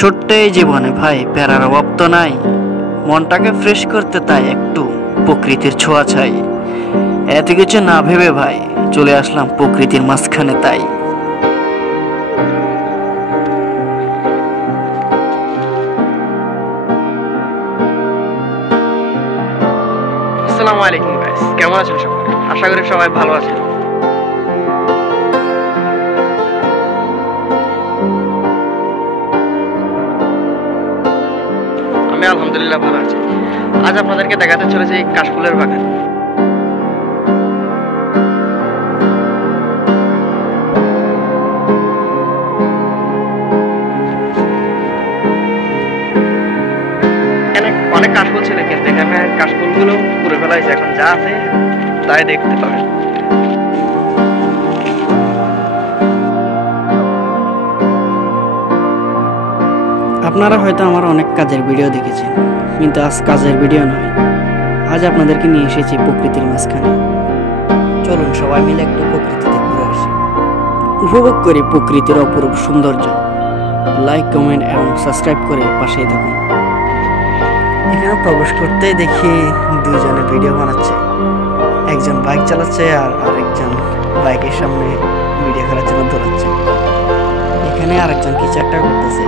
ছোট্ট এই জীবনে ভাই প্যারার অভাব তো নাই, মনটাকে ফ্রেশ করতে তাই একটু প্রকৃতির ছোঁয়া চাই। এত কিছু না ভেবে ভাই চলে আসলাম প্রকৃতির মাঝখানে তাই। আসসালামু আলাইকুম গাইস, কেমন আছেন সবাই? আশা করি সবাই ভালো আছেন। আমি আলহামদুলিল্লাহ ভালো আছি। আজ আপনাদেরকে দেখাতে চলেছি কাশফুলের বাগান। অনেক কাশফুল ছিল, কিন্তু এখানে কাশফুলগুলো পুরো ফেলাইছে। এখন যা আছে তাই দেখতে পাবেন। আপনারা হয়তো আমার অনেক কাজের ভিডিও দেখেছেন, কিন্তু আজ কাজের ভিডিও নয়। আজ আপনাদেরকে নিয়ে এসেছি প্রকৃতির মাঝখানে। চলুন সবাই মিলে একটু প্রকৃতিতে ঘুরে আসি, উপভোগ করি প্রকৃতির অপরূপ সৌন্দর্য। লাইক, কমেন্ট এবং সাবস্ক্রাইব করে পাশেই থাকুন। এখানে প্রবেশ করতেই দেখি দুইজনে ভিডিও বানাচ্ছে। একজন বাইক চালাচ্ছে আর আরেকজন বাইকের সামনে ভিডিও করার জন্য দৌড়াচ্ছে। এখানে আরেকজন কিছু একটা করতেছে,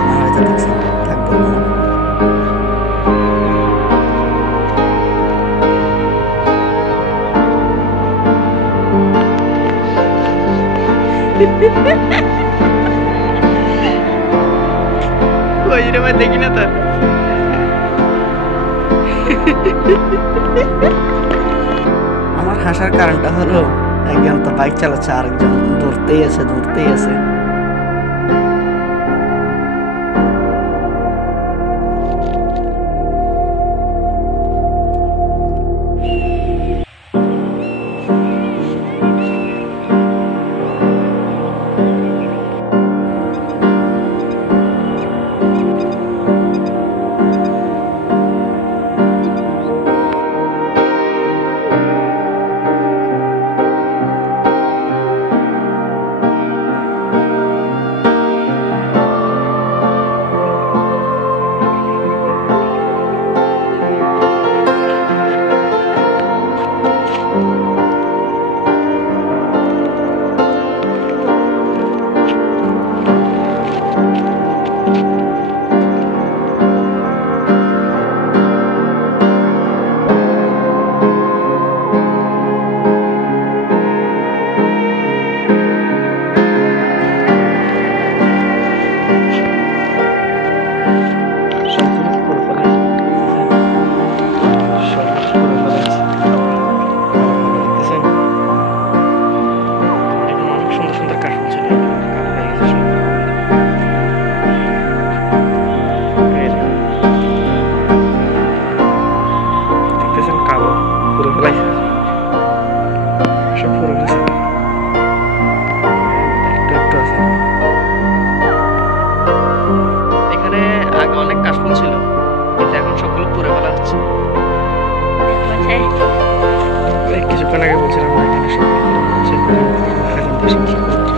আপনারা হয়তো দেখছেন, থাক বলবো না। দেখি না তো। আমার হাসার কারণটা হলো একজন তো বাইক চালাচ্ছে, আরেকজন দৌড়তেই আছে। এখানে আগে অনেক কাশফুল ছিল, কিন্তু এখন সবগুলো পুরো ফেলা হচ্ছে। কিছুক্ষণ আগে বলছিলাম এখানে সবগুলো পুরো ফেলা হচ্ছে।